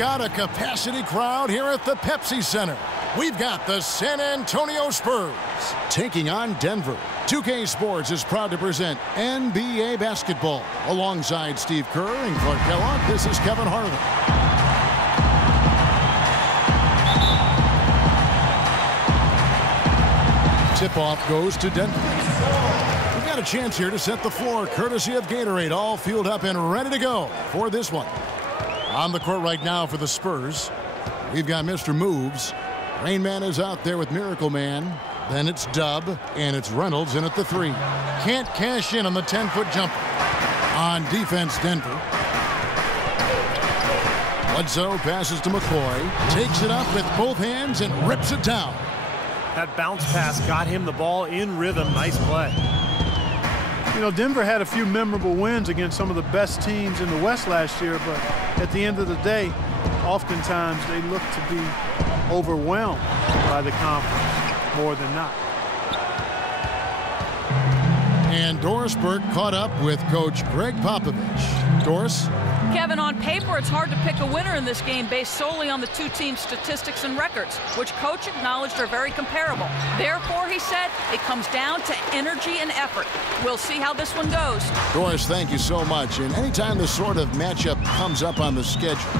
got a capacity crowd here at the Pepsi Center. We've got the San Antonio Spurs taking on Denver. 2K Sports is proud to present NBA basketball. Alongside Steve Kerr and Clark Kellogg, this is Kevin Harlan. Tip-off goes to Denver. We've got a chance here to set the floor, courtesy of Gatorade, all fueled up and ready to go for this one. On the court right now for the Spurs, we've got Mr. Moves. Rain Man is out there with Miracle Man. Then it's Dub, and it's Reynolds in at the 3. Can't cash in on the 10-foot jumper. On defense, Denver. Bledsoe passes to McCoy, takes it up with both hands and rips it down. That bounce pass got him the ball in rhythm. Nice play. You know, Denver had a few memorable wins against some of the best teams in the West last year, but at the end of the day, oftentimes they look to be overwhelmed by the conference more than not. And Doris Burke caught up with Coach Greg Popovich. Doris? Kevin, on paper, it's hard to pick a winner in this game based solely on the two teams' statistics and records, which Coach acknowledged are very comparable. Therefore, he said, it comes down to energy and effort. We'll see how this one goes. Doris, thank you so much. And anytime this sort of matchup comes up on the schedule,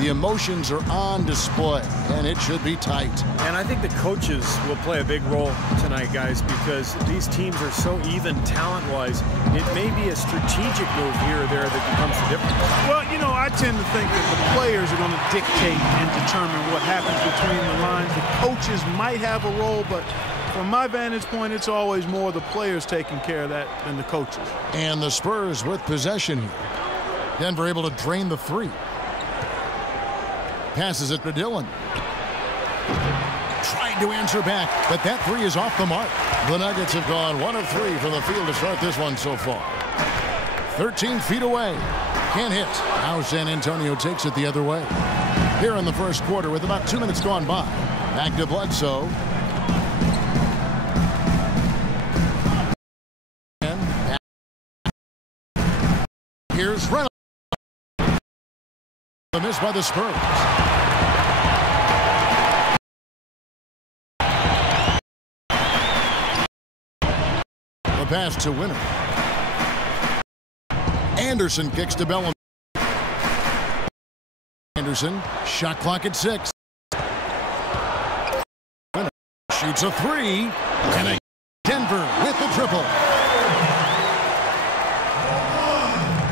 the emotions are on display, and it should be tight. And I think the coaches will play a big role tonight, guys, because these teams are so even talent-wise. It may be a strategic move here or there that becomes the difference. Well, you know, I tend to think that the players are going to dictate and determine what happens between the lines. The coaches might have a role, but from my vantage point, it's always more the players taking care of that than the coaches. And the Spurs with possession here. Denver able to drain the 3. Passes it to Dillon. Trying to answer back, but that 3 is off the mark. The Nuggets have gone 1 of 3 from the field to start this one so far. 13 feet away. Can't hit. Now San Antonio takes it the other way. Here in the first quarter with about 2 minutes gone by. Back to Bledsoe. And here's Reynolds. The miss by the Spurs. The pass to Winner. Anderson kicks to Bellamy. Anderson, shot clock at 6. Winner shoots a 3. And Denver with the triple.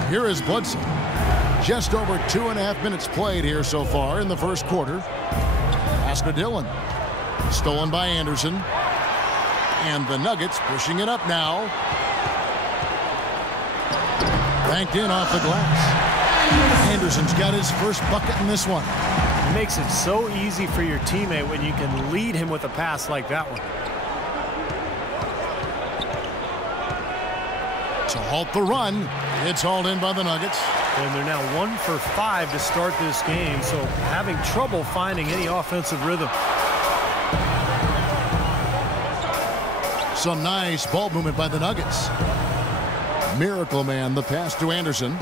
Here is Bledsoe. Just over 2.5 minutes played here so far in the first quarter. Pass to Dillon. Stolen by Anderson. And the Nuggets pushing it up now. Banked in off the glass. Anderson's got his first bucket in this one. It makes it so easy for your teammate when you can lead him with a pass like that one. To halt the run, it's hauled in by the Nuggets. And they're now 1 for 5 to start this game, so having trouble finding any offensive rhythm. Some nice ball movement by the Nuggets. Miracle Man, the pass to Anderson.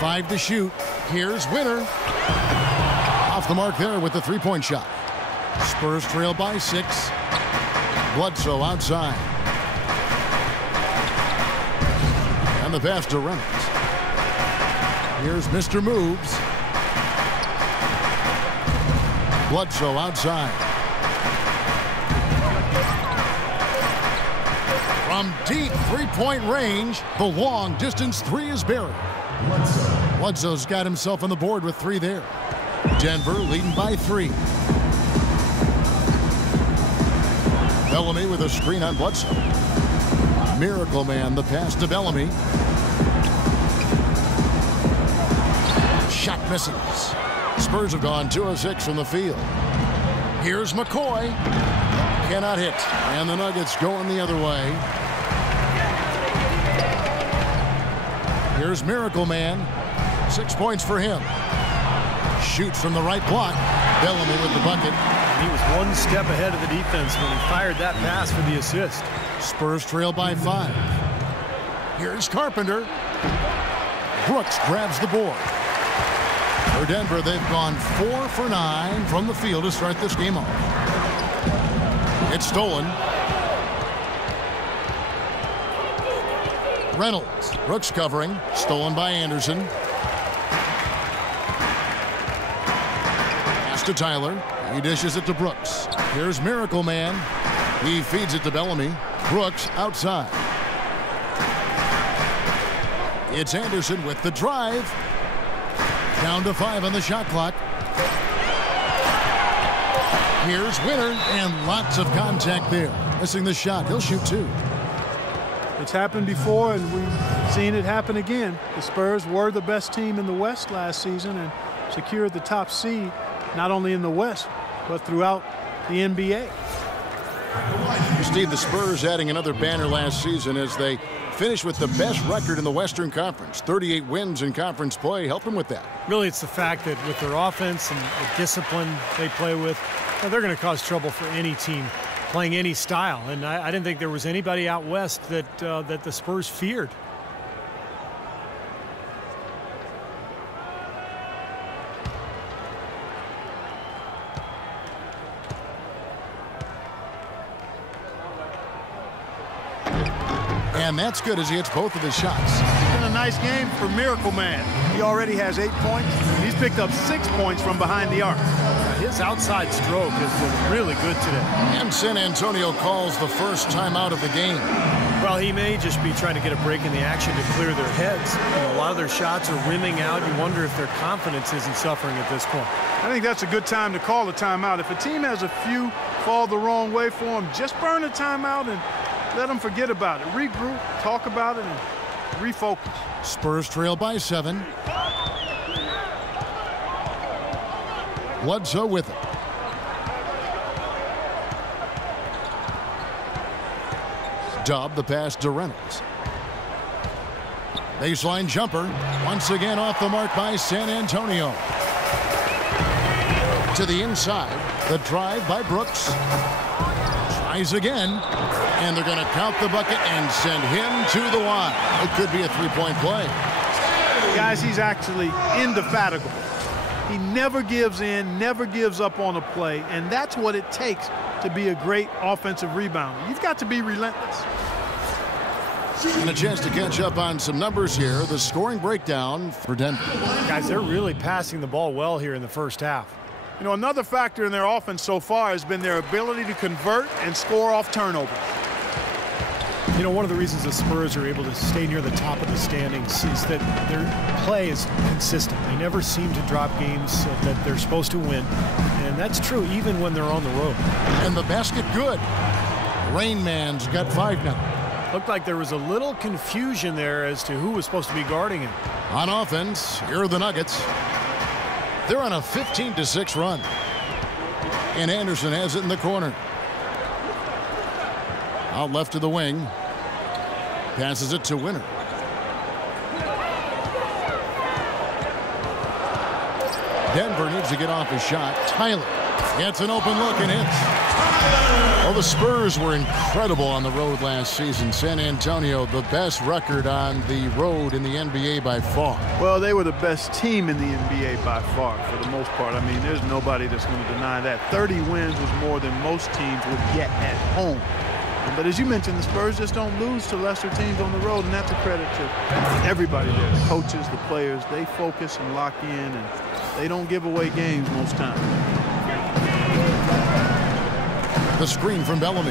5 to shoot. Here's Winner. Off the mark there with the 3-point shot. Spurs trail by 6. Bledsoe outside. And the pass to Reynolds. Here's Mr. Moves. Bledsoe outside. From deep 3-point range, the long distance 3 is buried. Bledsoe's got himself on the board with 3 there. Denver leading by 3. Bellamy with a screen on Bledsoe. Miracle Man, the pass to Bellamy. Shot misses. Spurs have gone 2 of 6 from the field. Here's McCoy. Cannot hit. And the Nuggets going the other way. Here's Miracle Man. 6 points for him. Shoots from the right block. Bellamy with the bucket. He was 1 step ahead of the defense when he fired that pass for the assist. Spurs trail by 5. Here's Carpenter. Brooks grabs the board. For Denver, they've gone 4 for 9 from the field to start this game off. It's stolen. Reynolds. Brooks covering. Stolen by Anderson. Pass to Tyler. He dishes it to Brooks. Here's Miracle Man. He feeds it to Bellamy. Brooks outside. It's Anderson with the drive. Down to 5 on the shot clock. Here's Winter, and lots of contact there. Missing the shot. He'll shoot 2. It's happened before, and we've seen it happen again. The Spurs were the best team in the West last season and secured the top seed, not only in the West, but throughout the NBA. Steve, the Spurs adding another banner last season as they finished with the best record in the Western Conference. 38 wins in conference play. Help them with that. Really, it's the fact that with their offense and the discipline they play with, they're going to cause trouble for any team playing any style. And I didn't think there was anybody out west that the Spurs feared. And that's good as he hits both of his shots. It's been a nice game for Miracle Man. He already has 8 points. He's picked up 6 points from behind the arc. His outside stroke has been really good today. And San Antonio calls the first timeout of the game. Well, he may just be trying to get a break in the action to clear their heads. A lot of their shots are rimming out. You wonder if their confidence isn't suffering at this point. I think that's a good time to call a timeout. If a team has a few fall the wrong way for them, just burn a timeout and let them forget about it. Regroup, talk about it, and refocus. Spurs trail by 7. Bledsoe with it. Dub the pass to Reynolds. Baseline jumper. Once again off the mark by San Antonio. To the inside. The drive by Brooks. Tries again. And they're going to count the bucket and send him to the line. It could be a 3-point play. Guys, he's actually indefatigable. He never gives in, never gives up on a play, and that's what it takes to be a great offensive rebounder. You've got to be relentless. And a chance to catch up on some numbers here. The scoring breakdown for Denver. Guys, they're really passing the ball well here in the first half. You know, another factor in their offense so far has been their ability to convert and score off turnovers. You know, one of the reasons the Spurs are able to stay near the top of the standings is that their play is consistent. They never seem to drop games that they're supposed to win. And that's true even when they're on the road. And the basket good. Rain Man's got 5 now. Looked like there was a little confusion there as to who was supposed to be guarding him. On offense, here are the Nuggets. They're on a 15-6 run. And Anderson has it in the corner. Out left to the wing. Passes it to Winter. Denver needs to get off his shot. Tyler gets an open look and hits. Well, the Spurs were incredible on the road last season. San Antonio, the best record on the road in the NBA by far. Well, they were the best team in the NBA by far for the most part. I mean, there's nobody that's going to deny that. 30 wins was more than most teams would get at home. But as you mentioned, the Spurs just don't lose to lesser teams on the road, and that's a credit to everybody there. The coaches, the players, they focus and lock in, and they don't give away games most times. The screen from Bellamy.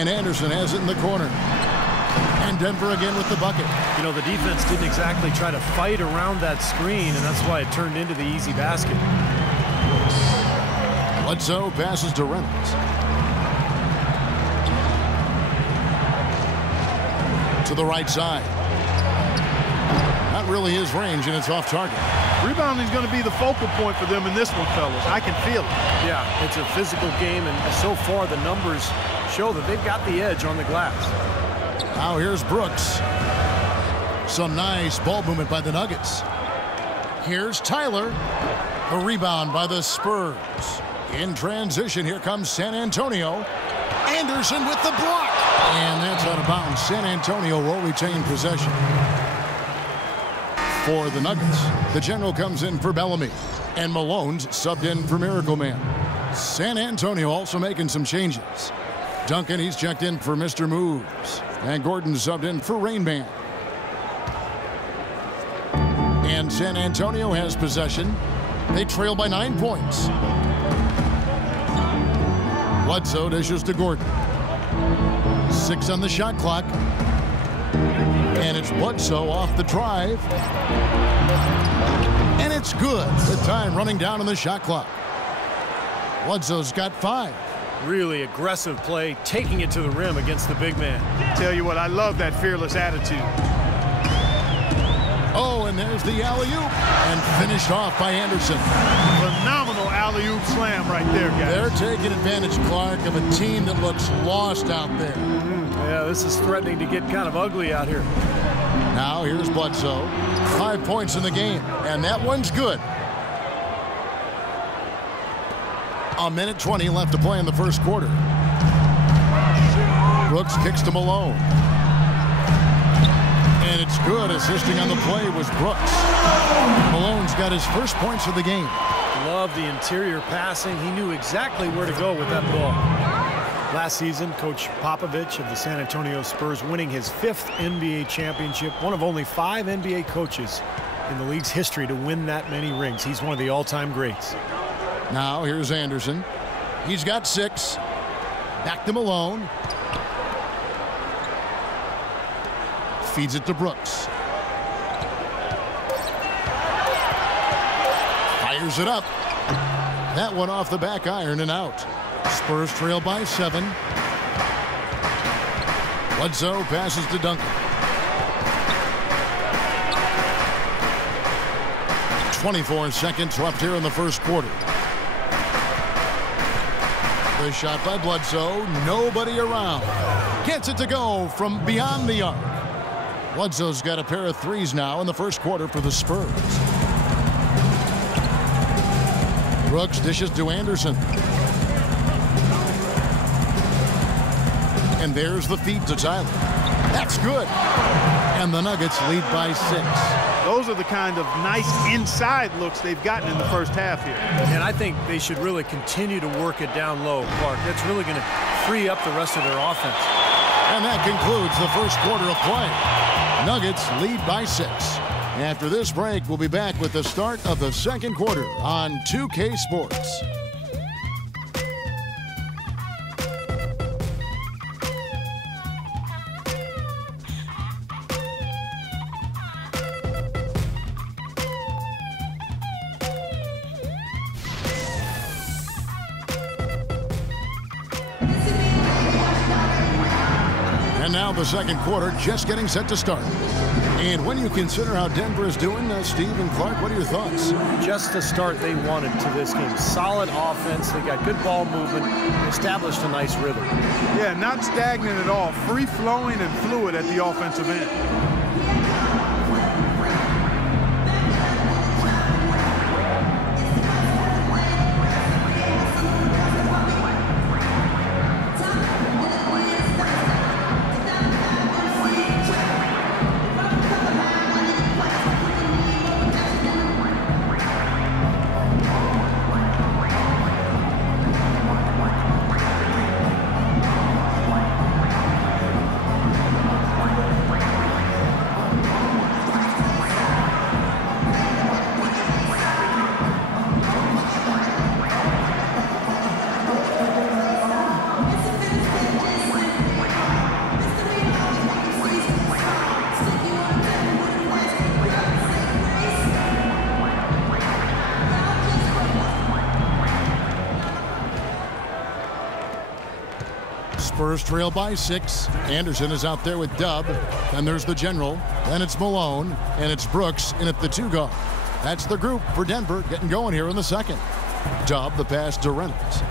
And Anderson has it in the corner. And Denver again with the bucket. You know, the defense didn't exactly try to fight around that screen, and that's why it turned into the easy basket. Bledsoe passes to Reynolds. To the right side. Not really his range, and it's off target. Rebounding is going to be the focal point for them in this one, fellas. I can feel it. Yeah, it's a physical game, and so far the numbers show that they've got the edge on the glass. Now here's Brooks. Some nice ball movement by the Nuggets. Here's Tyler. The rebound by the Spurs. In transition, here comes San Antonio. Anderson with the block. And that's out of bounds. San Antonio will retain possession. For the Nuggets, the general comes in for Bellamy. And Malone's subbed in for Miracle Man. San Antonio also making some changes. Duncan, he's checked in for Mr. Moves. And Gordon subbed in for Rain Man. And San Antonio has possession. They trail by 9 points. Bledsoe dishes to Gordon. 6 on the shot clock. And it's Bledsoe off the drive. And it's good. The time running down on the shot clock. Bledsoe's got 5. Really aggressive play, taking it to the rim against the big man. Tell you what, I love that fearless attitude. Oh, and there's the alley-oop. And finished off by Anderson. Phenomenal alley-oop slam right there, guys. They're taking advantage, Clark, of a team that looks lost out there. Yeah, this is threatening to get kind of ugly out here. Now here's Bledsoe. 5 points in the game, and that one's good. 1:20 left to play in the first quarter. Brooks kicks to Malone. And it's good. Assisting on the play was Brooks. Malone's got his first points of the game. Love the interior passing. He knew exactly where to go with that ball. Last season, Coach Popovich of the San Antonio Spurs winning his 5th NBA championship, one of only 5 NBA coaches in the league's history to win that many rings. He's one of the all-time greats. Now here's Anderson. He's got 6. Back to Malone. Feeds it to Brooks. Fires it up. That one off the back iron and out. Spurs trail by 7. Bledsoe passes to Duncan. 24 seconds left here in the first quarter. The shot by Bledsoe. Nobody around. Gets it to go from beyond the arc. Bledsoe's got a pair of 3s now in the first quarter for the Spurs. Brooks dishes to Anderson. And there's the feed to Tyler. That's good. And the Nuggets lead by 6. Those are the kind of nice inside looks they've gotten in the first half here. And I think they should really continue to work it down low, Clark. That's really going to free up the rest of their offense. And that concludes the first quarter of play. Nuggets lead by 6. After this break, we'll be back with the start of the second quarter on 2K Sports. And now the second quarter just getting set to start. And when you consider how Denver is doing, Steve and Clark, what are your thoughts? Just the start they wanted to this game. Solid offense. They got good ball movement. Established a nice rhythm. Yeah, not stagnant at all. Free-flowing and fluid at the offensive end. Spurs trail by 6. Anderson is out there with Dub. Then there's the general. Then it's Malone. And it's Brooks in at the 2 guard. That's the group for Denver getting going here in the second. Dub, the pass to Reynolds.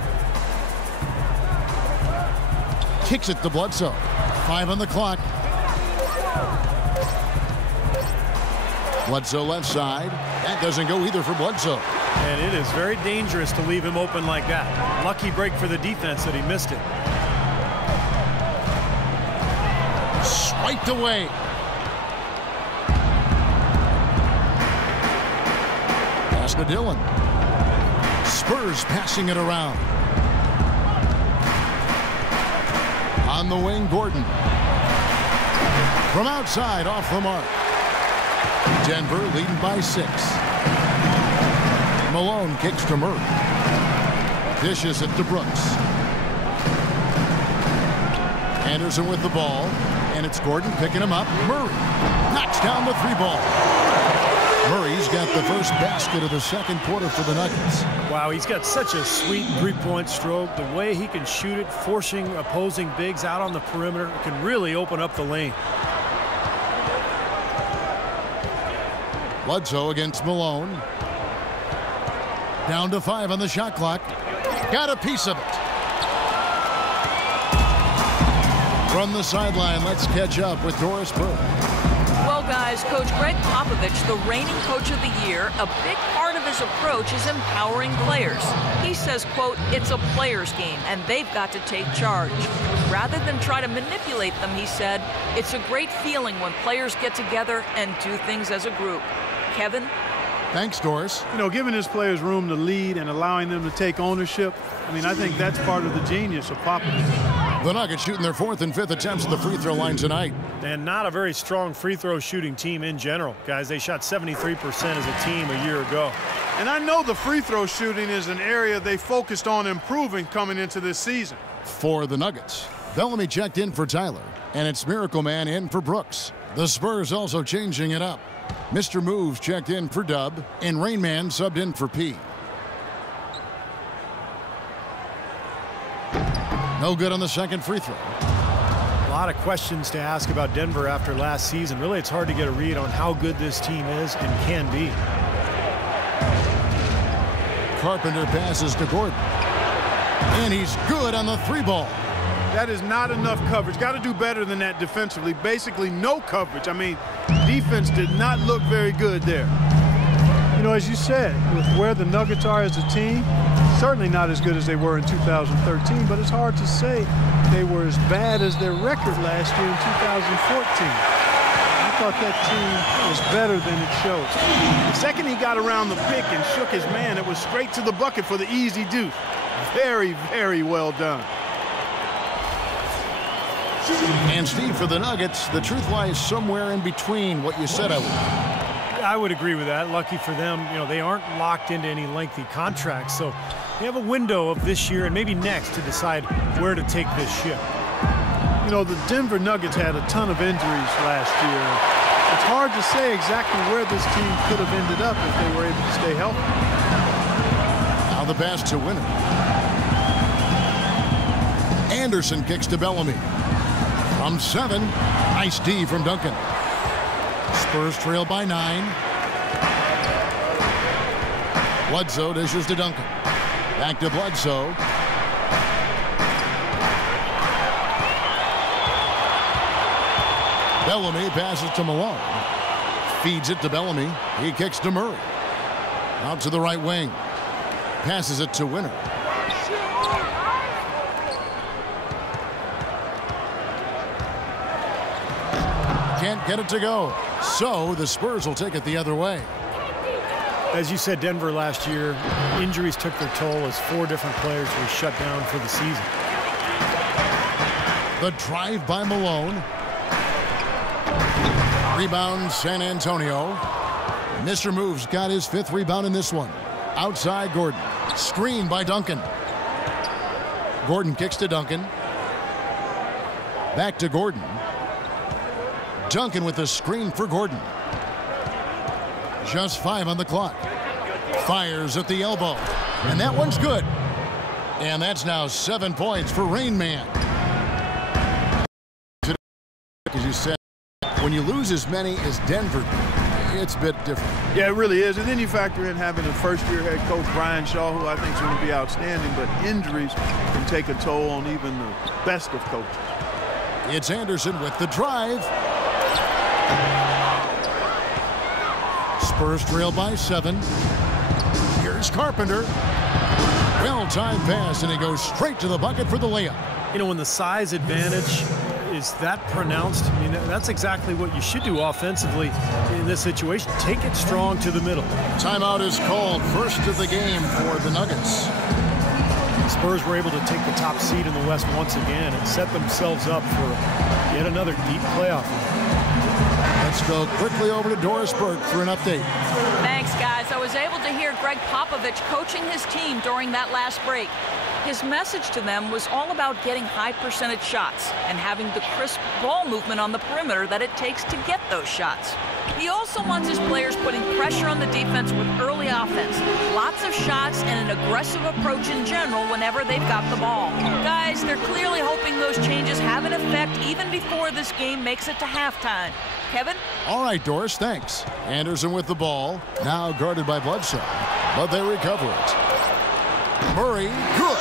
Kicks it to Bledsoe. 5 on the clock. Bledsoe left side. That doesn't go either for Bledsoe. And it is very dangerous to leave him open like that. Lucky break for the defense that he missed it. Swiped away. pass to Dillon. Spurs passing it around. On the wing, Gordon. From outside, off the mark. Denver leading by 6. Malone kicks to Murray. Dishes it to Brooks. Anderson with the ball, and it's Gordon picking him up. Murray knocks down the 3-ball. Murray's got the first basket of the second quarter for the Nuggets. Wow, he's got such a sweet three-point stroke. The way he can shoot it, forcing opposing bigs out on the perimeter, can really open up the lane. Bledsoe against Malone. Down to 5 on the shot clock. Got a piece of it. From the sideline, let's catch up with Doris Burke. Well, guys, Coach Greg Popovich, the reigning coach of the year, a big part of his approach is empowering players. He says, quote, it's a player's game, and they've got to take charge. Rather than try to manipulate them, he said, it's a great feeling when players get together and do things as a group. Kevin? Thanks, Doris. You know, giving his players room to lead and allowing them to take ownership, I mean, I think that's part of the genius of Popovich. The Nuggets shooting their 4th and 5th attempts at the free throw line tonight. And not a very strong free throw shooting team in general. Guys, they shot 73% as a team a year ago. And I know the free throw shooting is an area they focused on improving coming into this season. For the Nuggets, Bellamy checked in for Tyler, and it's Miracle Man in for Brooks. The Spurs also changing it up. Mr. Moves checked in for Dub, and Rain Man subbed in for P. No good on the second free throw. A lot of questions to ask about Denver after last season. Really, it's hard to get a read on how good this team is and can be. Carpenter passes to Gordon. And he's good on the 3-ball. That is not enough coverage. Got to do better than that defensively. Basically, no coverage. I mean, defense did not look very good there. You know, as you said, with where the Nuggets are as a team, certainly not as good as they were in 2013, but it's hard to say they were as bad as their record last year in 2014. I thought that team was better than it shows. The second he got around the pick and shook his man, it was straight to the bucket for the easy deuce. Very, very well done. And Steve, for the Nuggets, the truth lies somewhere in between what you said I would agree with that. Lucky for them, you know, they aren't locked into any lengthy contracts, so they have a window of this year and maybe next to decide where to take this ship. You know, the Denver Nuggets had a ton of injuries last year. It's hard to say exactly where this team could have ended up if they were able to stay healthy. Now the pass to Winner. Anderson kicks to Bellamy. From 7, nice D from Duncan. Spurs trail by 9. Bledsoe dishes to Duncan. Back to Bledsoe. Bellamy passes to Malone. Feeds it to Bellamy. He kicks to Murray. Out to the right wing. Passes it to Winner. Can't get it to go. So the Spurs will take it the other way. As you said, Denver last year, injuries took their toll as 4 different players were shut down for the season. The drive by Malone. Rebound San Antonio. Mr. Moves got his 5th rebound in this one. Outside Gordon. Screen by Duncan. Gordon kicks to Duncan. Back to Gordon. Duncan with the screen for Gordon. Just 5 on the clock. Fires at the elbow. And that one's good. And that's now 7 points for Rain Man. As you said, when you lose as many as Denver, it's a bit different. Yeah, it really is. And then you factor in having a first-year head coach, Brian Shaw, who I think is going to be outstanding, but injuries can take a toll on even the best of coaches. It's Anderson with the drive. Spurs trail by 7. Here's Carpenter. Well-timed pass, and he goes straight to the bucket for the layup. You know, when the size advantage is that pronounced. I mean, that's exactly what you should do offensively in this situation. Take it strong to the middle. Timeout is called. First of the game for the Nuggets. The Spurs were able to take the top seed in the West once again and set themselves up for yet another deep playoff. Let's go quickly over to Doris Burke for an update. Thanks, guys. I was able to hear Greg Popovich coaching his team during that last break. His message to them was all about getting high percentage shots and having the crisp ball movement on the perimeter that it takes to get those shots. He also wants his players putting pressure on the defense with early offense, lots of shots, and an aggressive approach in general whenever they've got the ball. Guys, they're clearly hoping those changes have an effect even before this game makes it to halftime. Kevin? All right, Doris, thanks. Anderson with the ball, now guarded by Bledsoe, but they recover it. Murray, good.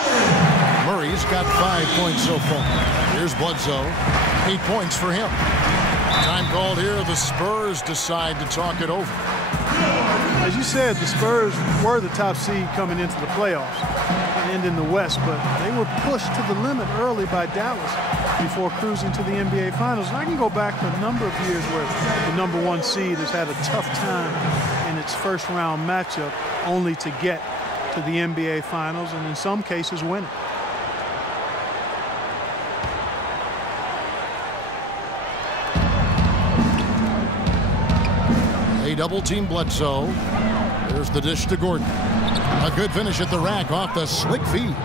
Murray's got 5 points so far. Here's Bledsoe, 8 points for him. Time called here. The Spurs decide to talk it over. As you said, the Spurs were the top seed coming into the playoffs and in the West, but they were pushed to the limit early by Dallas before cruising to the NBA Finals. And I can go back to a number of years where the #1 seed has had a tough time in its first round matchup only to get to the NBA Finals and in some cases win it. They double team Bledsoe. There's the dish to Gordon. A good finish at the rack off the slick feed.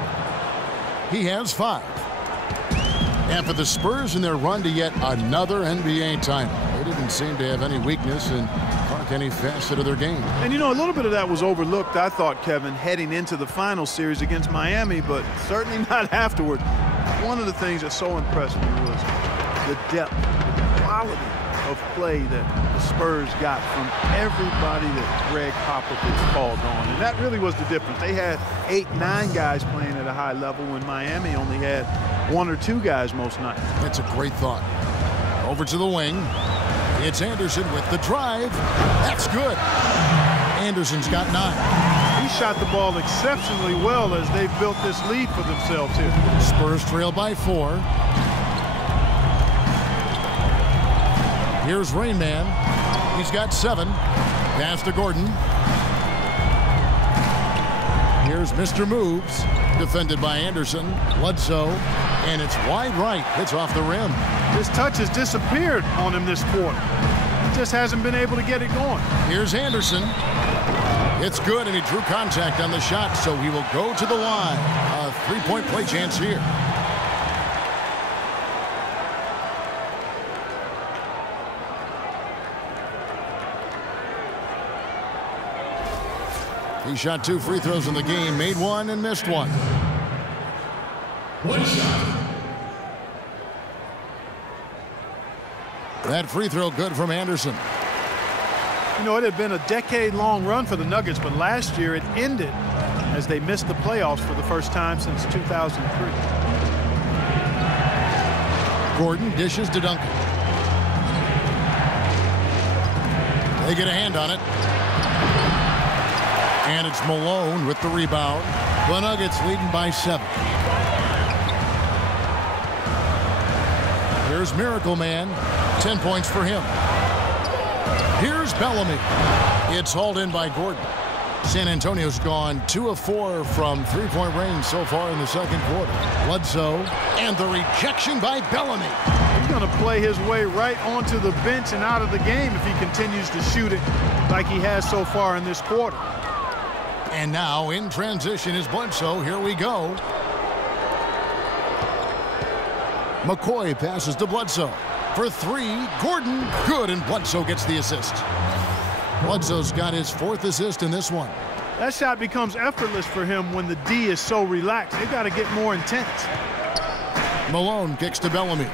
He has 5. And for the Spurs in their run to yet another NBA title, they didn't seem to have any weakness in any facet of their game. And you know, a little bit of that was overlooked, I thought, Kevin, heading into the final series against Miami, but certainly not afterward. One of the things that so impressed me was the depth, the quality of play that the Spurs got from everybody that Greg Popovich called on. And that really was the difference. They had 8, 9 guys playing at a high level when Miami only had 1 or 2 guys most nights. That's a great thought. Over to the wing. It's Anderson with the drive. That's good. Anderson's got 9. He shot the ball exceptionally well as they've built this lead for themselves here. Spurs trail by 4. Here's Rain Man. He's got 7. Pass to Gordon. Here's Mr. Moves. Defended by Anderson. Bledsoe. And it's wide right. It's off the rim. His touch has disappeared on him this quarter. He just hasn't been able to get it going. Here's Anderson. It's good, and he drew contact on the shot, so he will go to the line. A 3-point play chance here. He shot 2 free throws in the game, made 1 and missed 1. 1 shot. That free throw good from Anderson. You know, it had been a decade-long run for the Nuggets, but last year it ended as they missed the playoffs for the first time since 2003. Gordon dishes to Duncan. They get a hand on it. And it's Malone with the rebound. The Nuggets leading by 7. Here's Miracle Man. 10 points for him. Here's Bellamy. It's hauled in by Gordon. San Antonio's gone 2 of 4 from 3-point range so far in the second quarter. Bledsoe and the rejection by Bellamy. He's going to play his way right onto the bench and out of the game if he continues to shoot it like he has so far in this quarter. And now in transition is Bledsoe. Here we go. McCoy passes to Bledsoe. For 3, Gordon, good, and Bledsoe gets the assist. Bledsoe's got his 4th assist in this one. That shot becomes effortless for him when the D is so relaxed. They've got to get more intense. Malone kicks to Bellamy.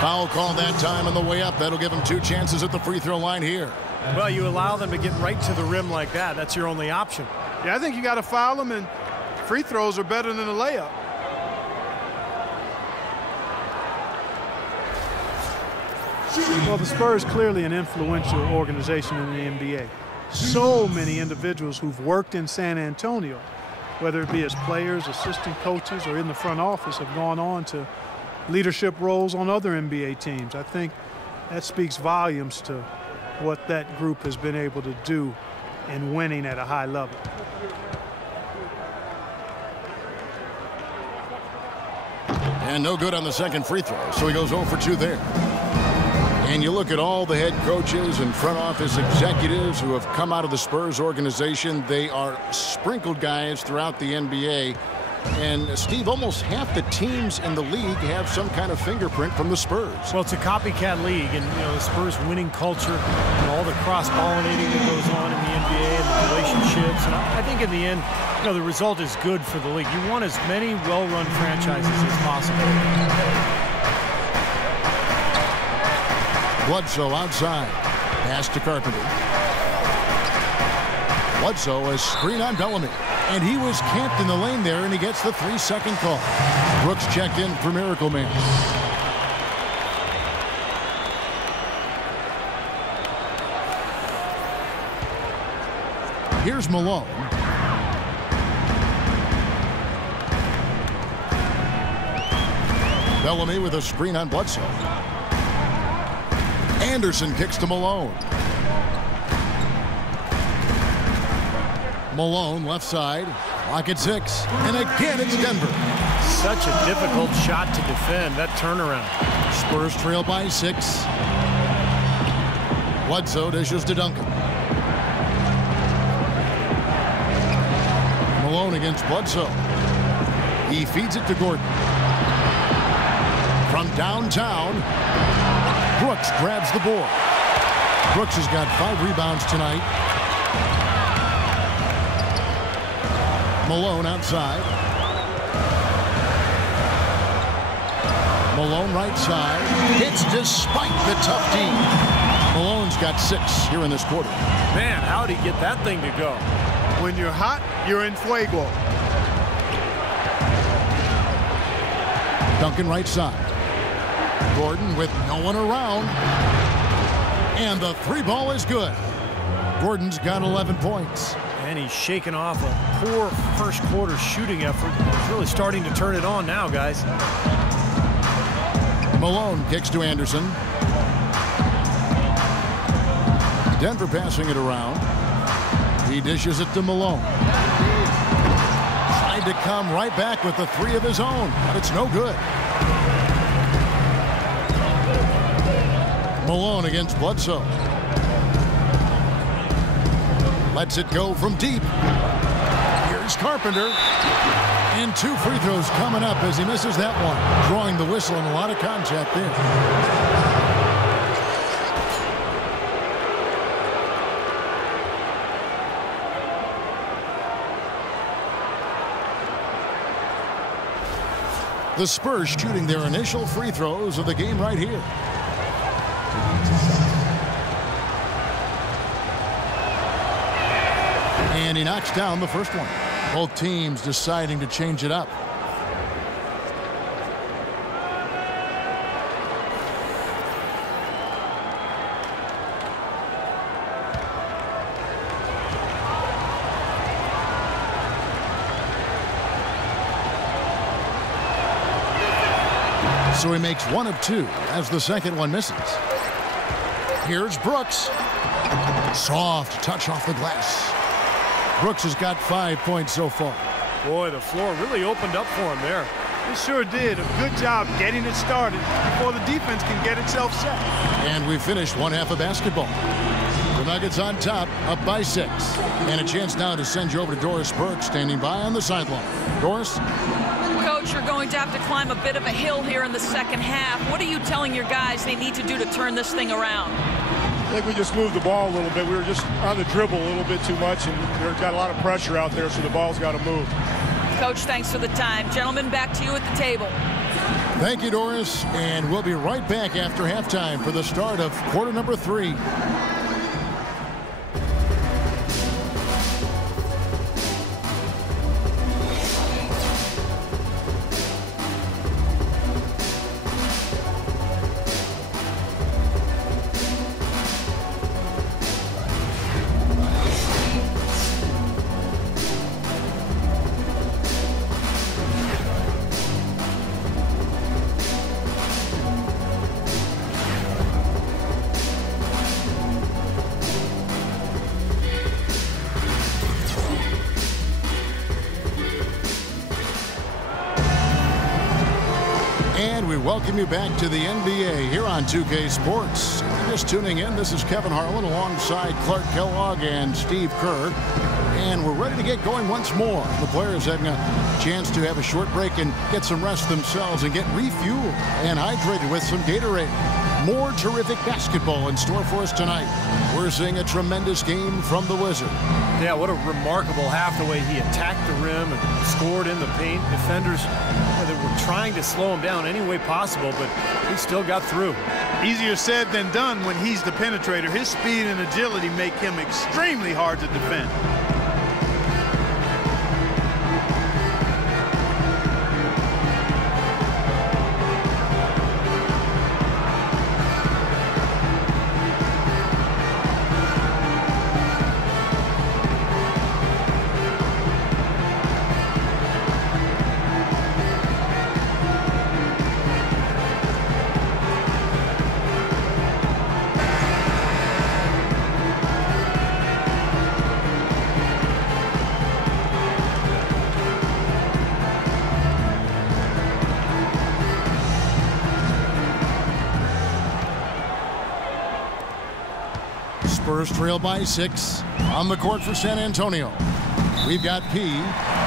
Foul call that time on the way up. That'll give him 2 chances at the free throw line here. Well, you allow them to get right to the rim like that. That's your only option. Yeah, I think you got to foul them, and free throws are better than a layup. Well, the Spurs clearly an influential organization in the NBA. so many individuals who've worked in San Antonio, whether it be as players, assistant coaches, or in the front office, have gone on to leadership roles on other NBA teams. I think that speaks volumes to what that group has been able to do in winning at a high level. And no good on the second free throw, so he goes 0 for 2 there. And you look at all the head coaches and front office executives who have come out of the Spurs organization. They are sprinkled guys throughout the NBA. And, Steve, almost half the teams in the league have some kind of fingerprint from the Spurs. Well, it's a copycat league, and, the Spurs winning culture and all the cross-pollinating that goes on in the NBA and the relationships. And I think in the end, the result is good for the league. You want as many well-run franchises as possible. Bledsoe outside. Pass to Carpenter. Bledsoe, a screen on Bellamy. And he was camped in the lane there, and he gets the 3-second call. Brooks checked in for Miracle Man. Here's Malone. Bellamy with a screen on Bledsoe. Anderson kicks to Malone. Malone left side. Lock at 6. And again, it's Denver. Such a difficult shot to defend, that turnaround. Spurs trail by 6. Bledsoe dishes to Duncan. Malone against Bledsoe. He feeds it to Gordon. From downtown, Brooks grabs the board. Brooks has got 5 rebounds tonight. Malone outside. Malone right side. Hits despite the tough D. Malone's got 6 here in this quarter. Man, how'd he get that thing to go? When you're hot, you're in fuego. Duncan right side. Gordon with no one around. And the 3-ball is good. Gordon's got 11 points. And he's shaking off a poor first quarter shooting effort. He's really starting to turn it on now, guys. Malone kicks to Anderson. Denver passing it around. He dishes it to Malone. Tried to come right back with the 3 of his own, but it's no good. Malone against Bledsoe. Lets it go from deep. Here's Carpenter. And 2 free throws coming up as he misses that one. Drawing the whistle and a lot of contact there. The Spurs shooting their initial free throws of the game right here. And he knocks down the first one. Both teams deciding to change it up. So he makes 1 of 2 as the second one misses. Here's Brooks. Soft touch off the glass. Brooks has got 5 points so far. Boy, the floor really opened up for him there. It sure did. A good job getting it started before the defense can get itself set. And we finished one half of basketball. The Nuggets on top, up by 6. And a chance now to send you over to Doris Burke, standing by on the sideline. Doris? Coach, you're going to have to climb a bit of a hill here in the second half. What are you telling your guys they need to do to turn this thing around? I think we just moved the ball a little bit. We were just on the dribble a little bit too much, and we've got a lot of pressure out there, so the ball's got to move. Coach, thanks for the time. Gentlemen, back to you at the table. Thank you, Doris. And we'll be right back after halftime for the start of quarter number 3. And we welcome you back to the NBA here on 2K Sports. If you're just tuning in, this is Kevin Harlan alongside Clark Kellogg and Steve Kerr. And we're ready to get going once more. The players having a chance to have a short break and get some rest themselves and get refueled and hydrated with some Gatorade. More terrific basketball in store for us tonight. We're seeing a tremendous game from the Wizard. Yeah, what a remarkable half, the way he attacked the rim and scored in the paint. Defenders that were trying to slow him down any way possible, but he still got through. Easier said than done when he's the penetrator. His speed and agility make him extremely hard to defend. Spurs trail by 6 on the court for San Antonio. We've got P.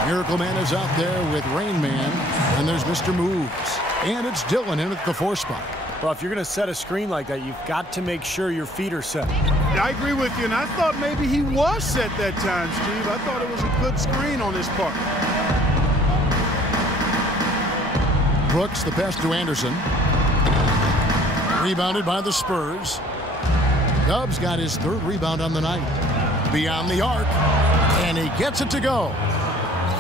Miracle Man is out there with Rain Man. And there's Mr. Moves. And it's Dillon in at the 4 spot. Well, if you're going to set a screen like that, you've got to make sure your feet are set. I agree with you, and I thought maybe he was set that time, Steve. I thought it was a good screen on his part. Brooks, the pass to Anderson. Rebounded by the Spurs. Dubs got his 3rd rebound on the night. Beyond the arc, and he gets it to go.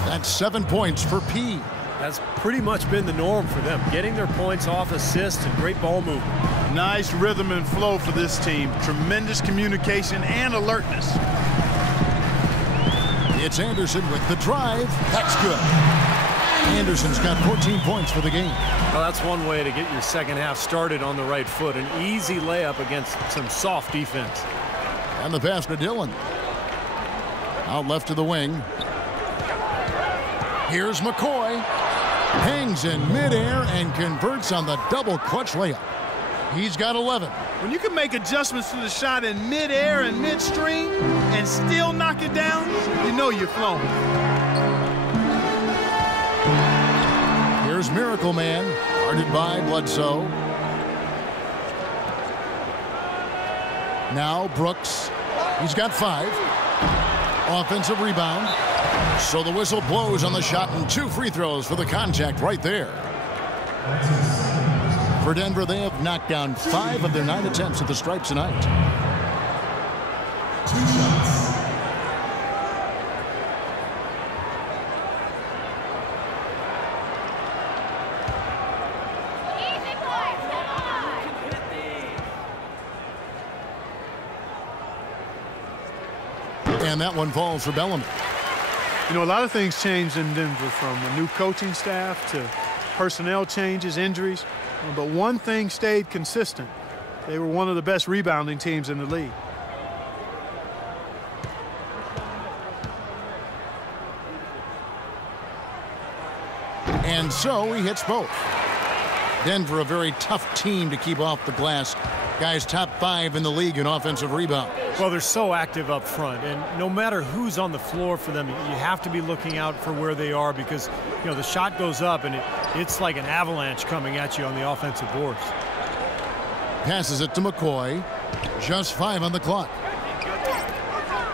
That's 7 points for P. That's pretty much been the norm for them, getting their points off assists and great ball movement. Nice rhythm and flow for this team. Tremendous communication and alertness. It's Anderson with the drive. That's good. Anderson's got 14 points for the game. Well, that's one way to get your second half started on the right foot. An easy layup against some soft defense. And the pass to Dillon. Out left to the wing. Here's McCoy. Hangs in midair and converts on the double clutch layup. He's got 11. When you can make adjustments to the shot in midair and midstream and still knock it down, you know you're flowing. Here's Miracle Man, guarded by Bledsoe. Now Brooks. He's got 5. Offensive rebound. So the whistle blows on the shot and 2 free throws for the contact right there. For Denver, they have knocked down 5 of their 9 attempts at the stripes tonight. 2 shots. And that one falls for Bellamy. You know, a lot of things changed in Denver, from a new coaching staff to personnel changes, injuries. But one thing stayed consistent. They were one of the best rebounding teams in the league. And so he hits both. Denver, a very tough team to keep off the glass. Guys, top 5 in the league in offensive rebound. Well, they're so active up front, and no matter who's on the floor for them, you have to be looking out for where they are, because, you know, the shot goes up and it's like an avalanche coming at you on the offensive boards. Passes it to McCoy. Just 5 on the clock.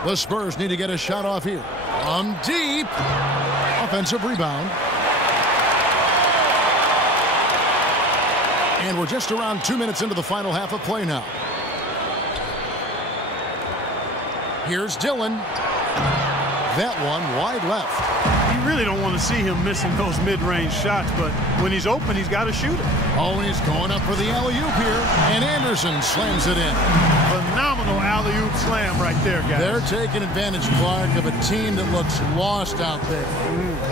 The Spurs need to get a shot off here. Deep. Offensive rebound. And we're just around 2 minutes into the final half of play now. Here's Dillon. That one wide left. You really don't want to see him missing those mid-range shots, but when he's open, he's got to shoot it. Oh, and he's going up for the alley-oop here, and Anderson slams it in. Phenomenal alley-oop slam right there, guys. They're taking advantage, Clark, of a team that looks lost out there.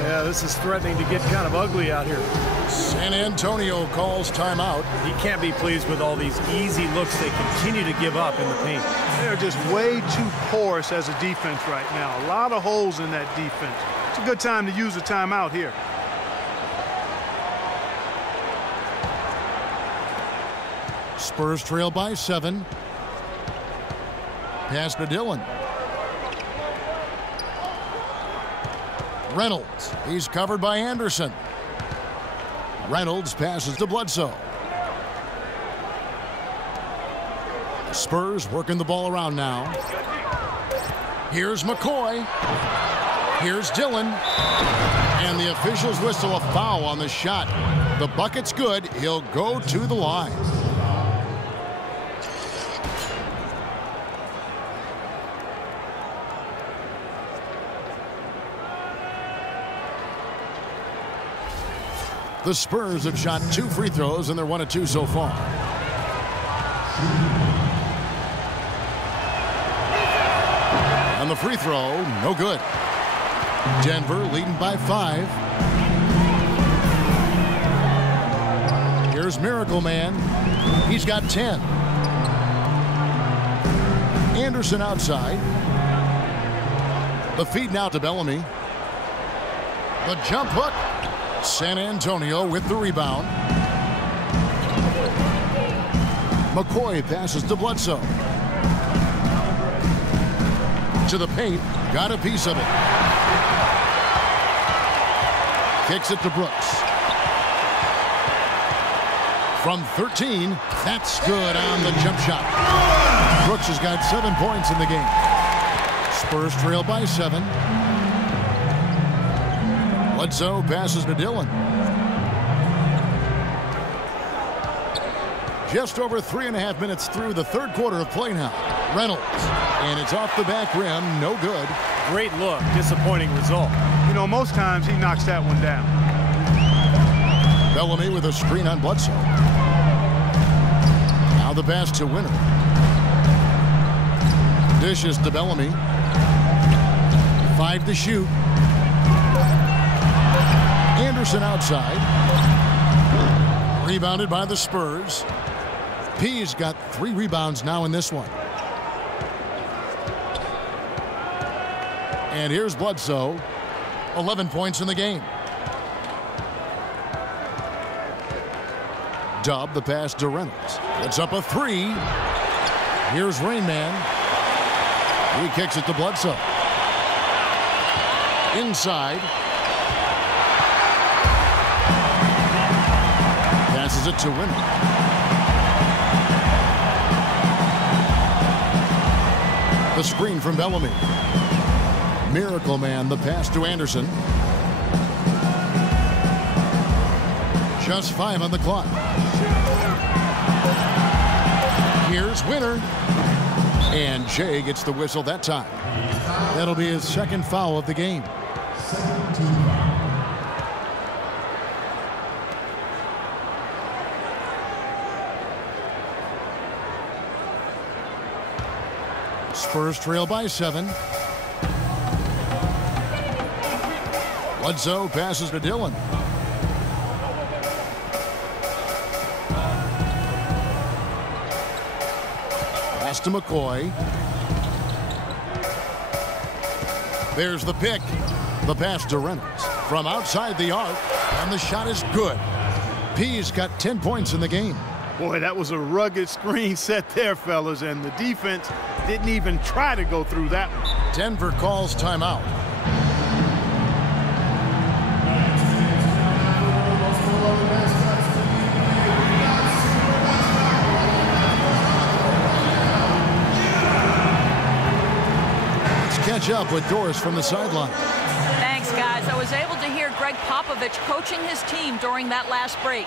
Yeah, this is threatening to get kind of ugly out here. San Antonio calls timeout. He can't be pleased with all these easy looks they continue to give up in the paint. They're just way too porous as a defense right now. A lot of holes in that defense. It's a good time to use a timeout here. Spurs trail by 7. Pass to Dillon. Reynolds. He's covered by Anderson. Reynolds passes to Bledsoe. Spurs working the ball around now. Here's McCoy. Here's Dillon. And the officials whistle a foul on the shot. The bucket's good. He'll go to the line. The Spurs have shot 2 free throws, and they're 1 of 2 so far. And the free throw, no good. Denver leading by 5. Here's Miracle Man. He's got 10. Anderson outside. The feed now to Bellamy. The jump hook. San Antonio with the rebound. McCoy passes to Bledsoe. To the paint. Got a piece of it. Kicks it to Brooks. From 13, that's good on the jump shot. Brooks has got 7 points in the game. Spurs trail by 7. Bledsoe passes to Dillon. Just over 3.5 minutes through the third quarter of play now. Reynolds. And it's off the back rim. No good. Great look. Disappointing result. You know, most times he knocks that one down. Bellamy with a screen on Bledsoe. Now the pass to Winner. Dishes to Bellamy. 5 to shoot. Anderson outside. Rebounded by the Spurs. P's got 3 rebounds now in this one. And here's Bledsoe. 11 points in the game. Dub the pass to Reynolds. It's up a 3. Here's Rain Man. He kicks it to Bledsoe. Inside. Passes it to Winner. The screen from Bellamy. Miracle Man, the pass to Anderson. Just 5 on the clock. Here's Winner. And Jay gets the whistle that time. That'll be his 2nd foul of the game. Spurs trail by 7. Bledsoe passes to Dillon. Pass to McCoy. There's the pick. The pass to Reynolds. From outside the arc, and the shot is good. P's got 10 points in the game. Boy, that was a rugged screen set there, fellas, and the defense didn't even try to go through that one. Denver calls timeout. Let's catch up with Doris from the sideline. Thanks, guys. I was able to hear Greg Popovich coaching his team during that last break.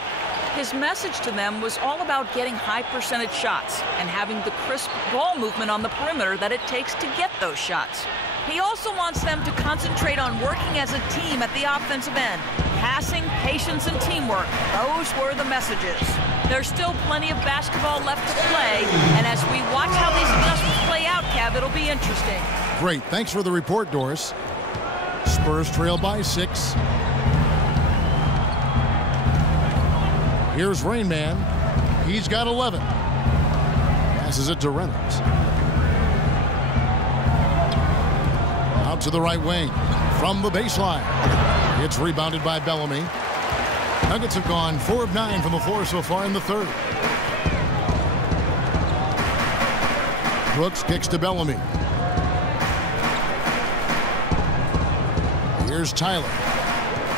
His message to them was all about getting high percentage shots and having the crisp ball movement on the perimeter that it takes to get those shots. He also wants them to concentrate on working as a team at the offensive end. Passing, patience, and teamwork. Those were the messages. There's still plenty of basketball left to play, and as we watch how these adjustments play out, Kev, it'll be interesting. Great. Thanks for the report, Doris. Spurs trail by 6. Here's Rain Man. He's got 11. Passes it to Reynolds. Out to the right wing. From the baseline. It's rebounded by Bellamy. Nuggets have gone 4 of 9 from the floor so far in the third. Brooks kicks to Bellamy. Here's Tyler.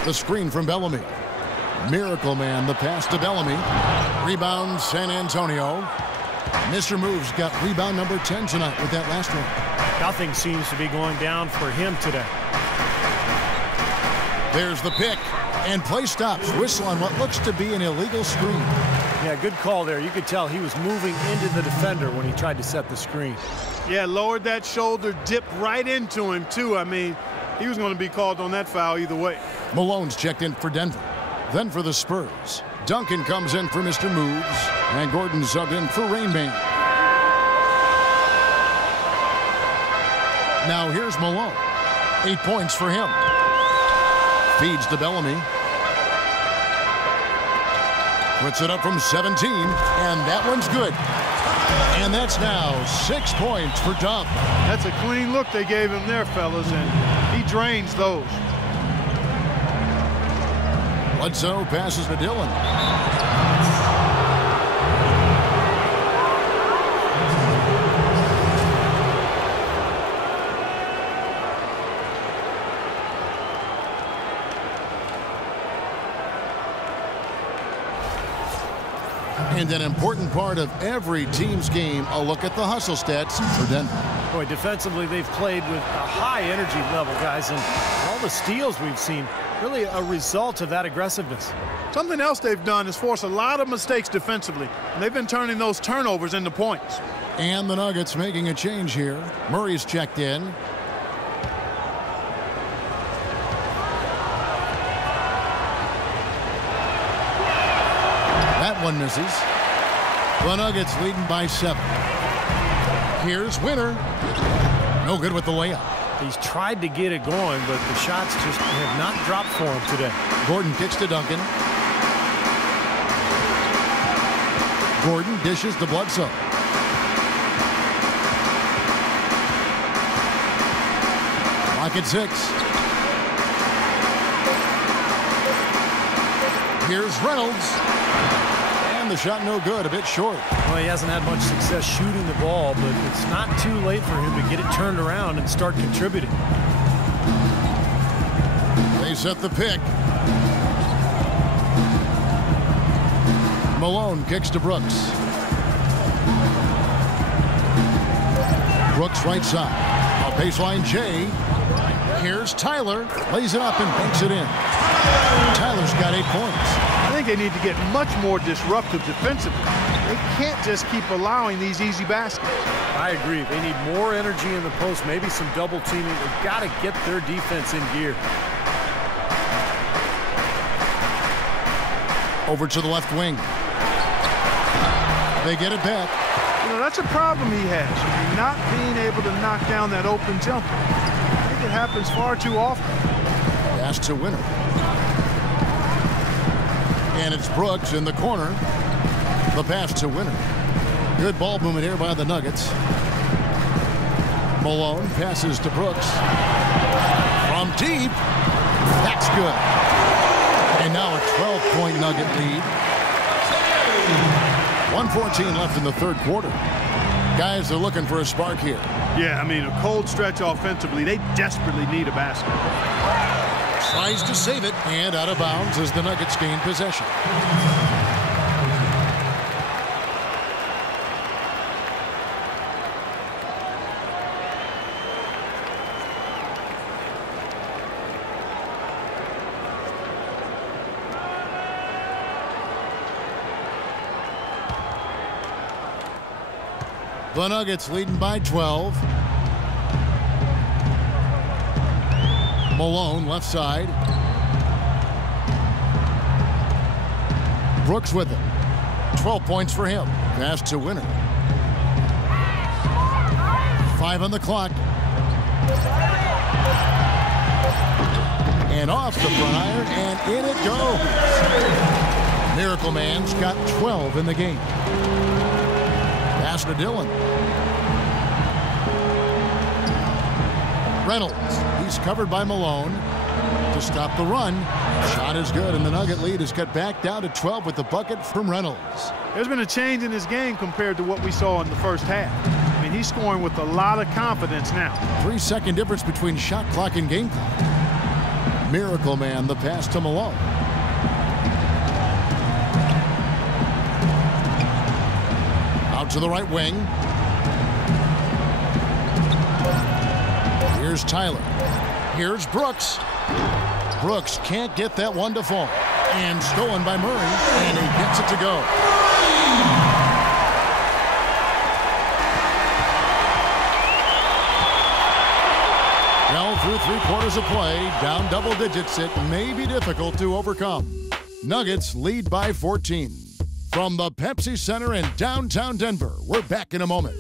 The screen from Bellamy. Miracle Man, the pass to Bellamy. Rebound, San Antonio. Mr. Moves got rebound number 10 tonight with that last one. Nothing seems to be going down for him today. There's the pick. And play stops. Whistle on what looks to be an illegal screen. Yeah, good call there. You could tell he was moving into the defender when he tried to set the screen. Yeah, lowered that shoulder, dipped right into him, too. I mean, he was going to be called on that foul either way. Malone's checked in for Denver. Then for the Spurs, Duncan comes in for Mr. Moves, and Gordon subbed in for Rain Man. Now here's Malone. 8 points for him. Feeds to Bellamy. Puts it up from 17, and that one's good. And that's now 6 points for Dump. That's a clean look they gave him there, fellas, and he drains those. Bledsoe passes to Dillon. And an important part of every team's game, a look at the hustle stats for Denver. Boy, defensively, they've played with a high energy level, guys, and all the steals we've seen, really a result of that aggressiveness. Something else they've done is force a lot of mistakes defensively, and they've been turning those turnovers into points. And the Nuggets making a change here. Murray's checked in. That one misses. The Nuggets leading by 7. Here's Winner. No good with the layup. He's tried to get it going, but the shots just have not dropped for him today. Gordon kicks to Duncan. Gordon dishes to Bledsoe. Clock at 6. Here's Reynolds. And the shot no good, a bit short. Well, he hasn't had much success shooting the ball, but it's not too late for him to get it turned around and start contributing. They set the pick. Malone kicks to Brooks. Brooks right side. A baseline J. Here's Tyler. Lays it up and banks it in. Tyler's got 8 points. I think they need to get much more disruptive defensively. They can't just keep allowing these easy baskets. I agree. They need more energy in the post, maybe some double teaming. They've got to get their defense in gear. Over to the left wing. They get it back. You know, that's a problem he has, not being able to knock down that open jumper. I think it happens far too often. Pass to Winner. And it's Brooks in the corner. The pass to Winner. Good ball movement here by the Nuggets. Malone passes to Brooks. From deep. That's good. And now a 12-point Nugget lead. 1:14 left in the third quarter. Guys are looking for a spark here. Yeah, I mean, a cold stretch offensively. They desperately need a basket. Tries to save it, and out of bounds as the Nuggets gain possession. The Nuggets leading by 12. Malone left side. Brooks with it. 12 points for him. Pass to Winner. 5 on the clock. And off the front iron, and in it goes. Miracle Man's got 12 in the game. Pass to Dillon. Reynolds. He's covered by Malone to stop the run. Shot is good, and the Nugget lead is cut back down to 12 with the bucket from Reynolds. There's been a change in his game compared to what we saw in the first half. I mean, he's scoring with a lot of confidence now. 3-second difference between shot clock and game clock. Miracle Man, the pass to Malone. Out to the right wing. Here's Tyler. Here's Brooks. Brooks can't get that one to fall. And stolen by Murray, and he gets it to go. Well, through 3 quarters of play, down double digits, it may be difficult to overcome. Nuggets lead by 14. From the Pepsi Center in downtown Denver, we're back in a moment.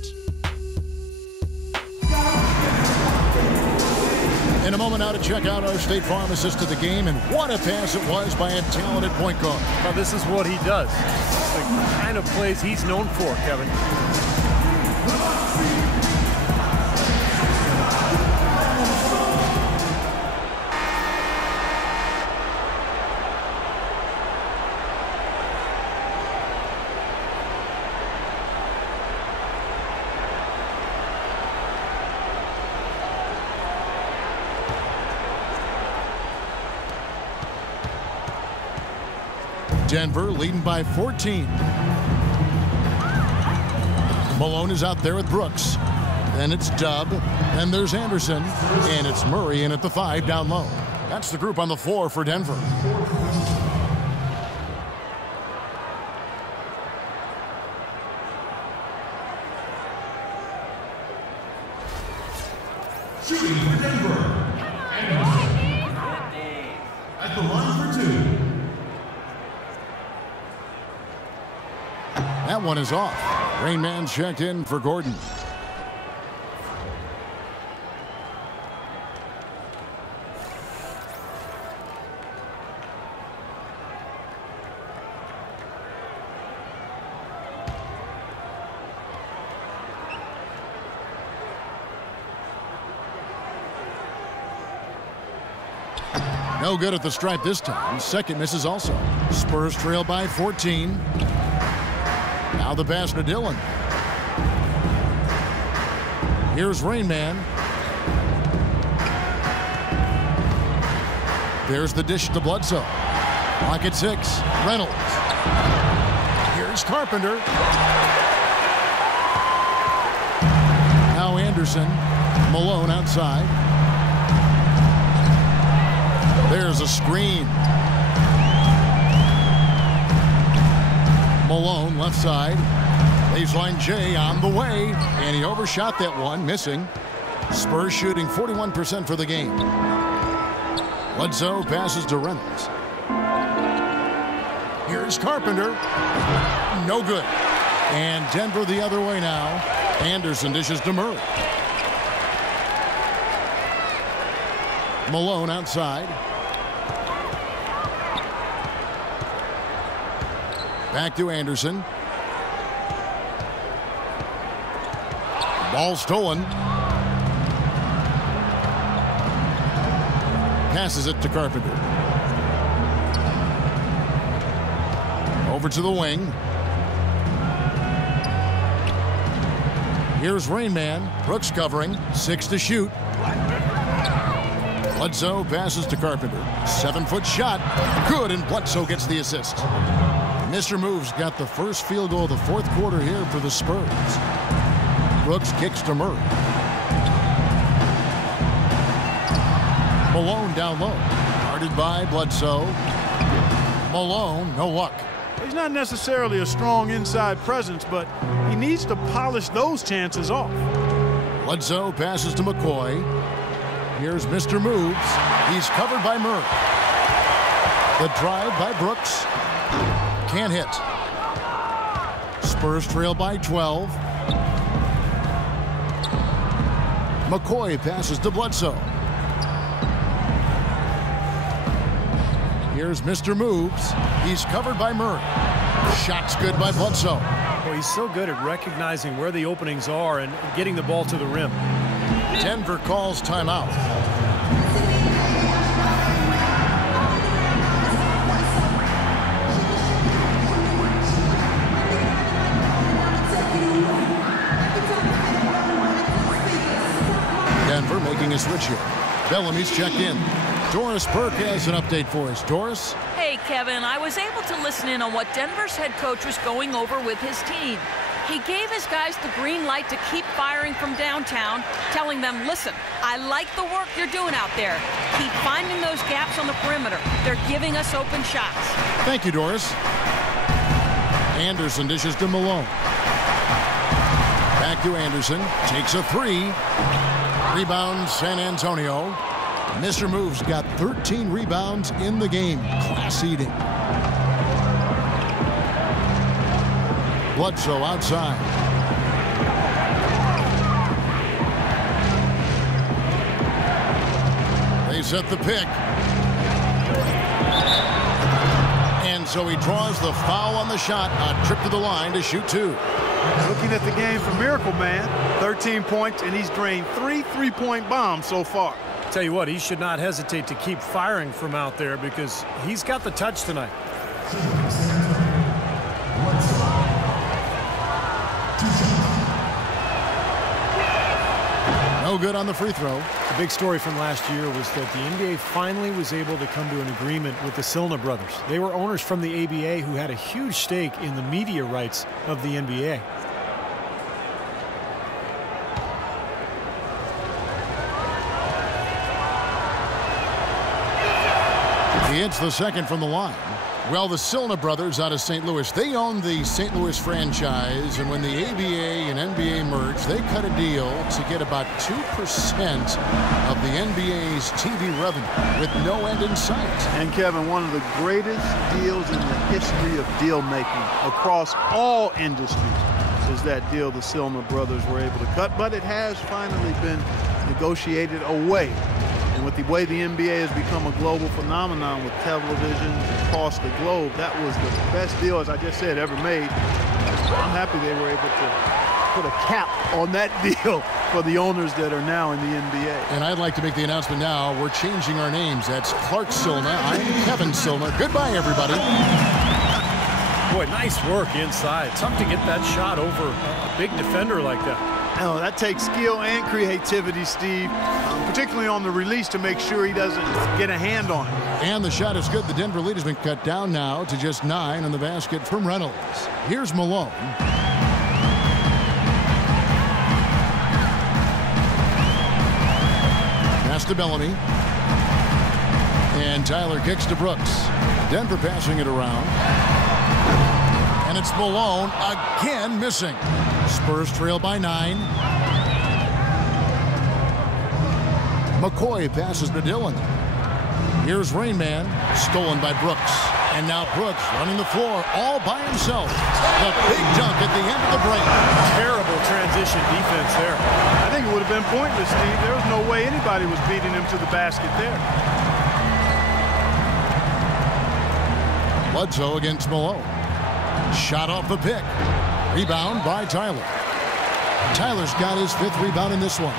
In a moment now to check out our State Farm assist to the game, and what a pass it was by a talented point guard. Well, this is what he does. It's the kind of plays he's known for, Kevin. Denver leading by 14. Malone is out there with Brooks. Then it's Dub. Then there's Anderson. And it's Murray in at the 5 down low. That's the group on the floor for Denver. Shooting for Denver. At the line for 2. That one is off. Rain Man checked in for Gordon. No good at the stripe this time. Second misses also. Spurs trail by 14. Now the pass to Dillon. Here's Rain Man. There's the dish to Bledsoe. Clock at 6. Reynolds. Here's Carpenter. Now Anderson. Malone outside. There's a screen. Malone left side. Baseline J on the way. And he overshot that one, missing. Spurs shooting 41% for the game. Bledsoe passes to Reynolds. Here's Carpenter. No good. And Denver the other way now. Anderson dishes to Murray. Malone outside. Back to Anderson. Ball stolen. Passes it to Carpenter. Over to the wing. Here's Rain Man. Brooks covering. 6 to shoot. Bledsoe passes to Carpenter. 7-foot shot. Good, and Bledsoe gets the assist. Mr. Moves got the first field goal of the fourth quarter here for the Spurs. Brooks kicks to Murray. Malone down low. Guarded by Bledsoe. Malone, no luck. He's not necessarily a strong inside presence, but he needs to polish those chances off. Bledsoe passes to McCoy. Here's Mr. Moves. He's covered by Murray. The drive by Brooks. Can't hit. Spurs trail by 12. McCoy passes to Bledsoe. Here's Mr. Moves. He's covered by Murray. Shot's good by Bledsoe. Well, he's so good at recognizing where the openings are and getting the ball to the rim. Denver calls timeout. switch here. Bellamy's checked in. Doris Burke has an update for us. Doris? Hey, Kevin, I was able to listen in on what Denver's head coach was going over with his team. He gave his guys the green light to keep firing from downtown, telling them, listen, I like the work you're doing out there. Keep finding those gaps on the perimeter. They're giving us open shots. Thank you, Doris. Anderson dishes to Malone. Back to Anderson. Takes a three. Rebound, San Antonio. Mr. Move's got 13 rebounds in the game. Class eating. Bledsoe outside. They set the pick. And so he draws the foul on the shot. A trip to the line to shoot two. Looking at the game for Miracle Man, 13 points, and he's drained 3 3-point bombs so far. Tell you what, he should not hesitate to keep firing from out there because he's got the touch tonight. No good on the free throw. The big story from last year was that the NBA finally was able to come to an agreement with the Silna brothers. They were owners from the ABA who had a huge stake in the media rights of the NBA. He hits the second from the line. Well, the Silna brothers out of St. Louis, they own the St. Louis franchise, and when the ABA and NBA merged, they cut a deal to get about 2% of the NBA's TV revenue with no end in sight. And Kevin, one of the greatest deals in the history of deal making across all industries is that deal the Silna brothers were able to cut, but it has finally been negotiated away. And with the way the NBA has become a global phenomenon with television across the globe, that was the best deal, as I just said, ever made. I'm happy they were able to put a cap on that deal for the owners that are now in the NBA. And I'd like to make the announcement now. We're changing our names. That's Clark Silna. I'm Kevin Silna. Goodbye, everybody. Boy, nice work inside. Tough to get that shot over a big defender like that. Oh, that takes skill and creativity, Steve, particularly on the release to make sure he doesn't get a hand on it. And the shot is good. The Denver lead has been cut down now to just 9 on the basket from Reynolds. Here's Malone. Pass to Bellamy. And Tyler kicks to Brooks. Denver passing it around. And it's Malone again missing. Spurs trail by 9. McCoy passes to Dillon. Here's Rain Man, stolen by Brooks. And now Brooks running the floor all by himself. The big dunk at the end of the break. Terrible transition defense there. I think it would have been pointless, Steve. There was no way anybody was beating him to the basket there. Bledsoe against Malone. Shot off the pick. Rebound by Tyler. Tyler's got his 5th rebound in this one.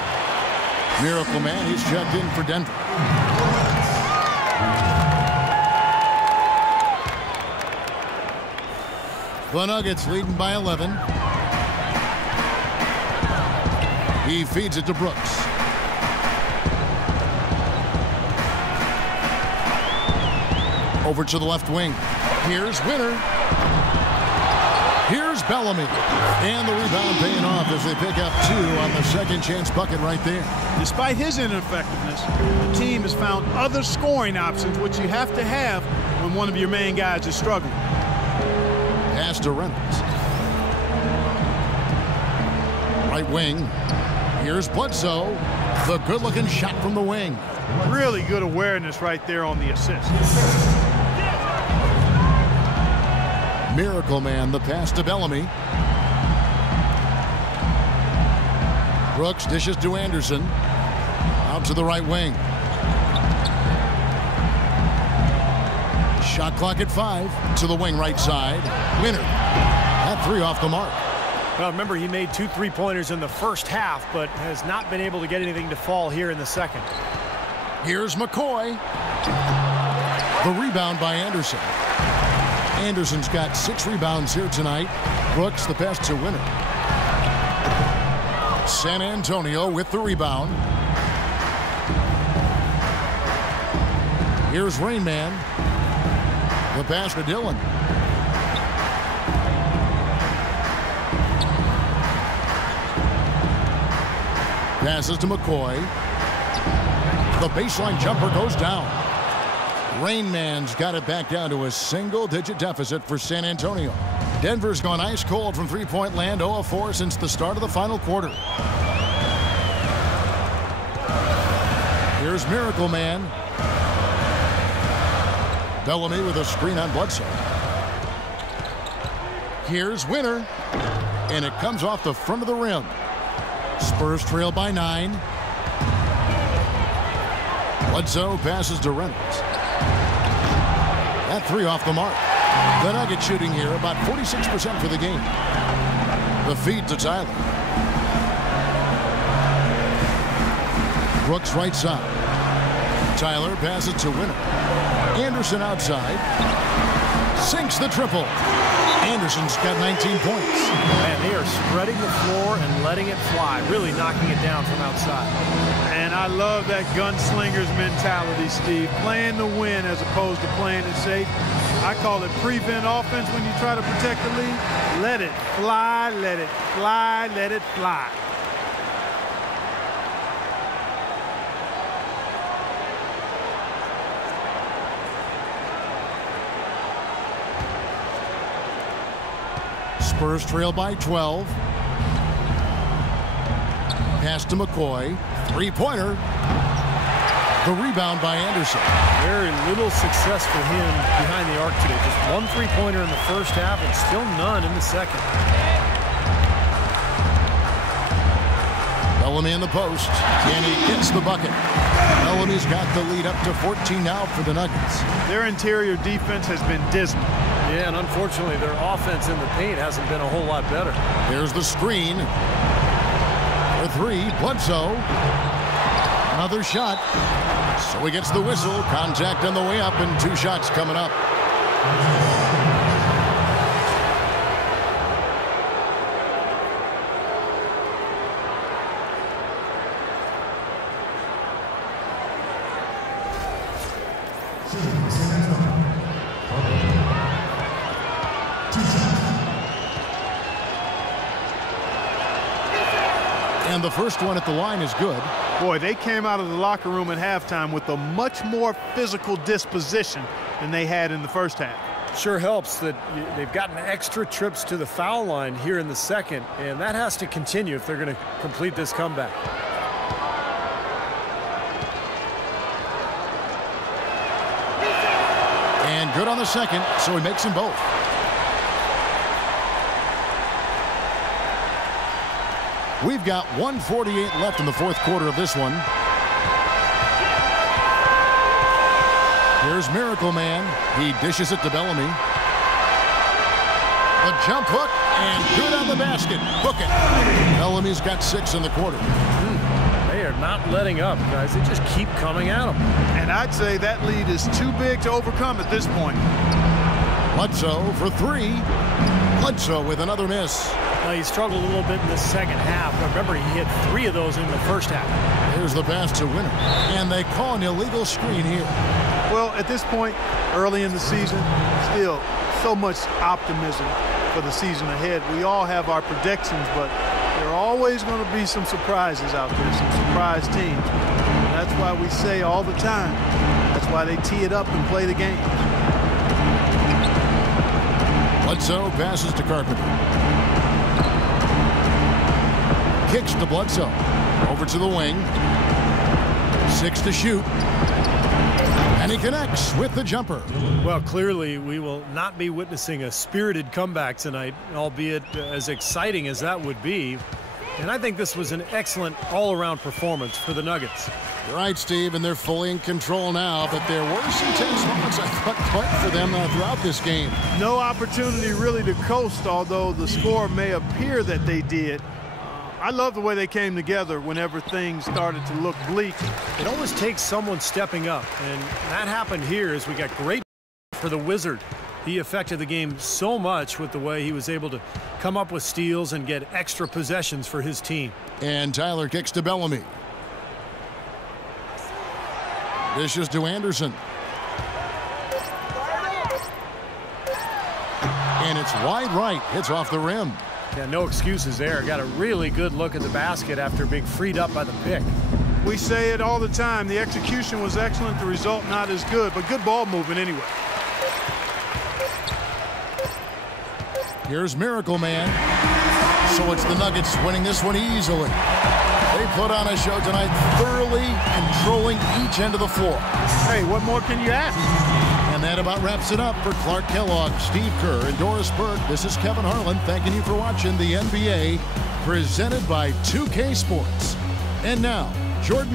Miracle Man, he's checked in for Denver. The Nuggets leading by 11. He feeds it to Brooks. Over to the left wing. Here's Winner. Here's Bellamy. And the rebound paying off as they pick up 2 on the second chance bucket right there. Despite his ineffectiveness, the team has found other scoring options, which you have to have when one of your main guys is struggling. Pass to Reynolds. Right wing. Here's Bledsoe. The good-looking shot from the wing. Really good awareness right there on the assist. Miracle Man, the pass to Bellamy. Brooks dishes to Anderson. Out to the right wing. Shot clock at 5. To the wing right side. Winner. That 3 off the mark. Well, remember, he made 2 3-pointers in the first half, but has not been able to get anything to fall here in the second. Here's McCoy. The rebound by Anderson. Anderson's got 6 rebounds here tonight. Brooks the pass to Winner. San Antonio with the rebound. Here's Rain Man. The pass to Dillon. Passes to McCoy. The baseline jumper goes down. Rain Man's got it back down to a single-digit deficit for San Antonio. Denver's gone ice cold from three-point land, 0 of 4 since the start of the final quarter. Here's Miracle Man. Bellamy with a screen on Bledsoe. Here's Winner. And it comes off the front of the rim. Spurs trail by 9. Bledsoe passes to Reynolds. That three off the mark. The Nuggets shooting here about 46% for the game. The feed to Tyler. Brooks right side. Tyler passes to Winner. Anderson outside. Sinks the triple. Anderson's got 19 points. Man, they are spreading the floor and letting it fly, really knocking it down from outside. And I love that gunslinger's mentality, Steve. Playing to win as opposed to playing it safe. I call it prevent offense when you try to protect the lead. Let it fly, let it fly, let it fly. Spurs trail by 12. Pass to McCoy. Three-pointer. The rebound by Anderson. Very little success for him behind the arc today. Just one three-pointer in the first half and still none in the second. Bellamy in the post. And he gets the bucket. Bellamy's got the lead up to 14 now for the Nuggets. Their interior defense has been dismal. Yeah, and unfortunately, their offense in the paint hasn't been a whole lot better. Here's the screen. For three, Bledsoe. Another shot. So he gets the whistle. Contact on the way up and 2 shots coming up. And the first one at the line is good. Boy, they came out of the locker room at halftime with a much more physical disposition than they had in the first half. Sure helps that they've gotten extra trips to the foul line here in the second, and that has to continue if they're going to complete this comeback. And good on the second, so he makes them both. We've got 1:48 left in the fourth quarter of this one. Here's Miracle Man. He dishes it to Bellamy. A jump hook and good on the basket. Hook it. Bellamy's got 6 in the quarter. They are not letting up, guys. They just keep coming at them. And I'd say that lead is too big to overcome at this point. Bledsoe for 3. Bledsoe with another miss. He struggled a little bit in the second half. But remember, he hit 3 of those in the first half. Here's the pass to Winner. And they call an illegal screen here. Well, at this point, early in the season, still so much optimism for the season ahead. We all have our predictions, but there are always going to be some surprises out there, some surprise teams. And that's why we say all the time, that's why they tee it up and play the game. Bledsoe passes to Carpenter. Kicks to Bledsoe. Over to the wing. 6 to shoot. And he connects with the jumper. Well, clearly we will not be witnessing a spirited comeback tonight, albeit as exciting as that would be. And I think this was an excellent all-around performance for the Nuggets. You're right, Steve, and they're fully in control now, but there were some tense moments, I thought, quite for them throughout this game. No opportunity really to coast, although the score may appear that they did. I love the way they came together whenever things started to look bleak. It always takes someone stepping up, and that happened here as we got great for the Wizard. He affected the game so much with the way he was able to come up with steals and get extra possessions for his team. And Tyler kicks to Bellamy. Dishes to Anderson. And it's wide right. Hits off the rim. Yeah, no excuses there. Got a really good look at the basket after being freed up by the pick. We say it all the time. The execution was excellent. The result not as good, but good ball movement anyway. Here's Miracle Man. So it's the Nuggets winning this one easily. They put on a show tonight, thoroughly controlling each end of the floor. Hey, what more can you ask? And that about wraps it up for Clark Kellogg, Steve Kerr, and Doris Burke. This is Kevin Harlan thanking you for watching the NBA presented by 2K Sports. And now, Jordan